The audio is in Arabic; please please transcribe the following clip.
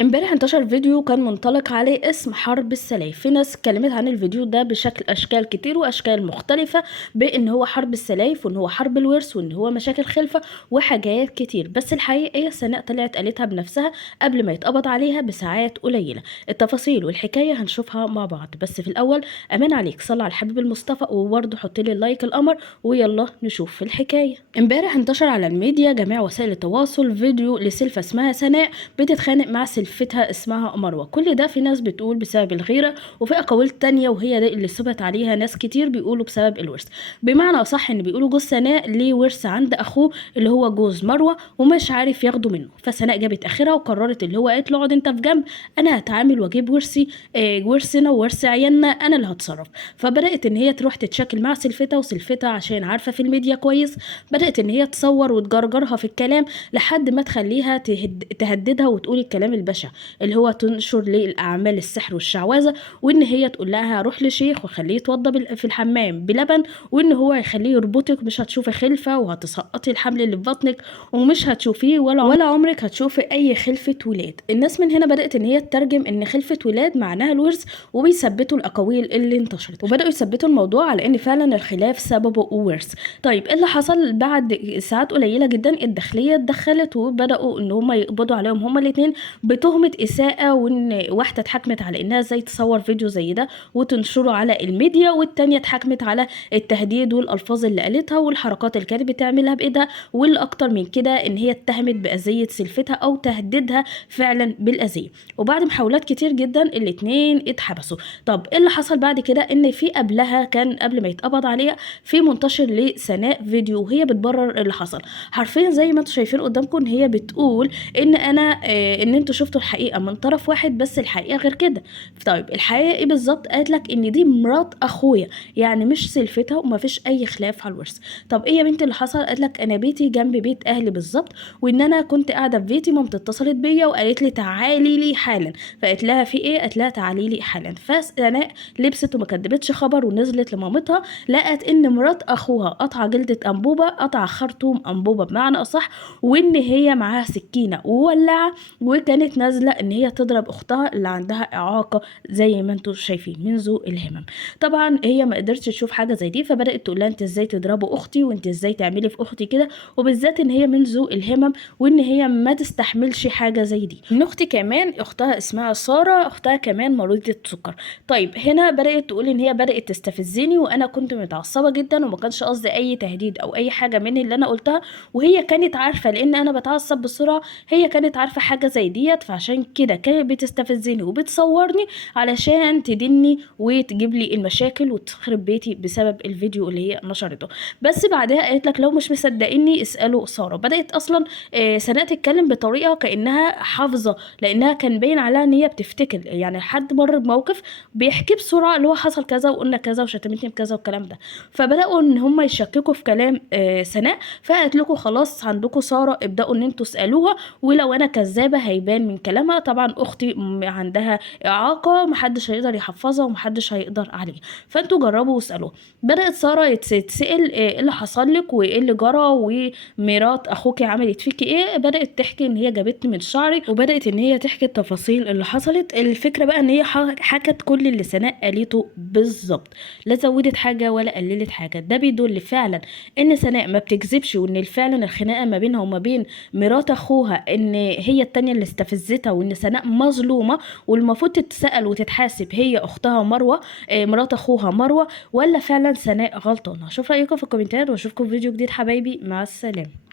امبارح انتشر فيديو كان منطلق عليه اسم حرب السلايف. في ناس اتكلمت عن الفيديو ده بشكل اشكال كتير واشكال مختلفة، بان هو حرب السلايف وان هو حرب الورث وان هو مشاكل خلفة وحاجات كتير. بس الحقيقة هي سناء طلعت قالتها بنفسها قبل ما يتقبض عليها بساعات قليلة. التفاصيل والحكاية هنشوفها مع بعض، بس في الاول امان عليك صلى على الحبيب المصطفى وبرضه حط لي اللايك القمر ويلا نشوف الحكاية. امبارح انتشر على الميديا جميع وسائل التواصل فيديو لسلفة اسمها سناء بتتخانق مع سلفتها اسمها مروة. كل ده في ناس بتقول بسبب الغيرة، وفي أقاويل تانية وهي دي اللي ثبت عليها ناس كتير بيقولوا بسبب الورث. بمعنى أصح إن بيقولوا جوز سناء ليه ورث عند أخوه اللي هو جوز مروة ومش عارف ياخده منه، فسناء جابت آخرها وقررت اللي هو قالت له اقعد أنت في جنب، أنا هتعامل وأجيب ورثي، ورثنا وورث عيالنا أنا اللي هتصرف. فبدأت إن هي تروح تتشكل مع سلفتها، وسلفتها عشان عارفة في الميديا كويس بدأت إن هي تصور وتجرجرها في الكلام لحد ما تخليها تهددها وتقول الكلام البشع اللي هو تنشر للأعمال السحر والشعوذة، وإن هي تقول لها روح لشيخ وخليه يتوضى في الحمام بلبن، وإن هو يخليه يربطك مش هتشوفي خلفة وهتسقطي الحمل اللي في بطنك ومش هتشوفيه ولا عمرك هتشوفي أي خلفة ولاد. الناس من هنا بدأت إن هي تترجم إن خلفة ولاد معناها الورث، وبيثبتوا الأقاويل اللي انتشرت وبدأوا يثبتوا الموضوع على إن فعلا الخلاف سببه ورث. طيب إيه اللي حصل؟ بعد ساعات قليلة جدا الداخلية اتدخلت وبدأوا إن هم يقبضوا عليهم هما الاتنين بتهمة إساءة، وإن واحدة اتحكمت على إنها ازاي تصور فيديو زي ده وتنشره على الميديا، والتانية اتحكمت على التهديد والألفاظ اللي قالتها والحركات اللي كانت بتعملها بإيدها، واللي أكتر من كده إن هي اتهمت بأذية سلفتها أو تهديدها فعلا بالأذية. وبعد محاولات كتير جدا الاتنين اتحبسوا. طب إيه اللي حصل بعد كده؟ إن في قبلها كان قبل ما يتقبض عليها في منتشر لسناء فيديو وهي بتبرر اللي حصل حرفيا زي ما انتم شايفين قدامكم، هي بتقول ان انا ان انتوا شفتوا الحقيقه من طرف واحد بس الحقيقه غير كده. طيب الحقيقه ايه بالظبط؟ قالت لك ان دي مرات اخويا، يعني مش سلفتها ومفيش اي خلاف على الورث. طب ايه يا بنتي اللي حصل؟ قالت لك انا بيتي جنب بيت اهلي بالظبط، وان انا كنت قاعده في بيتي مامتي اتصلت بيا وقالت لي تعالي لي حالا، فقالت لها في ايه؟ قالت لها تعالي لي حالا. فسناء لبست وما كدبتش خبر ونزلت لمامتها، لقت ان مرات اخوها قطع جلده انبوبه، قطع خرطوم انبوبه بمعنى اصح، وان هي معاها سكينه وولعه، وكانت نازله ان هي تضرب اختها اللي عندها اعاقه زي ما انتم شايفين منذ الهمم. طبعا هي ما قدرتش تشوف حاجه زي دي، فبدات تقول لها انت ازاي تضربوا اختي وانت ازاي تعملي في اختي كده، وبالذات ان هي منذ الهمم وان هي ما تستحملش حاجه زي دي. من اختي كمان اختها اسمها ساره، اختها كمان مريضه سكر. طيب هنا بدات تقول ان هي بدات تستفزني وانا كنت متعصبه جدا وما كانش قصدي اي تهديد او اي حاجه من اللي انا قلتها، وهي كانت عارفه لان انا بتعصب بسرعه، هي كانت عارفه حاجه زي ديت، فعشان كده كانت بتستفزني وبتصورني علشان تدني وتجيب لي المشاكل وتخرب بيتي بسبب الفيديو اللي هي نشرته. بس بعدها قالت لك لو مش مصدقيني اسالوا ساره. بدات اصلا سناء تتكلم بطريقه كانها حافظه، لانها كان باين عليها ان هي بتفتكر، يعني حد مر بموقف بيحكي بسرعه اللي هو حصل كذا وقلنا كذا وشتمتني بكذا والكلام ده. فبداوا ان هم يشككوا في كلام سناء، فقالت لكم خلاص عندكم ساره ابداوا ان انتوا اسالوها، ولو انا كذابه هيبان من كلامها. طبعا اختي عندها اعاقه محدش هيقدر يحفظها ومحدش هيقدر عليها، فانتوا جربوا واسالوها. بدات ساره تتسال ايه اللي حصل لك وايه اللي جرى وميرات اخوكي عملت فيكي ايه. بدات تحكي ان هي جابتني من شعري وبدات ان هي تحكي التفاصيل اللي حصلت. الفكره بقى ان هي حكت كل اللي سناء قالته بالظبط، لا زودت حاجه ولا قللت حاجه. ده بيدل فعلا ان سناء ما بتكذبش، وان فعلا الخناقه ما بينها وما بين مرات اخوها ان هي التانية اللي استفزتها، وان سناء مظلومه والمفروض تتسال وتتحاسب هي اختها مروه، مرات اخوها مروه، ولا فعلا سناء غلطانه. شوف رايكم في الكومنتات واشوفكم في فيديو جديد حبايبي، مع السلامه.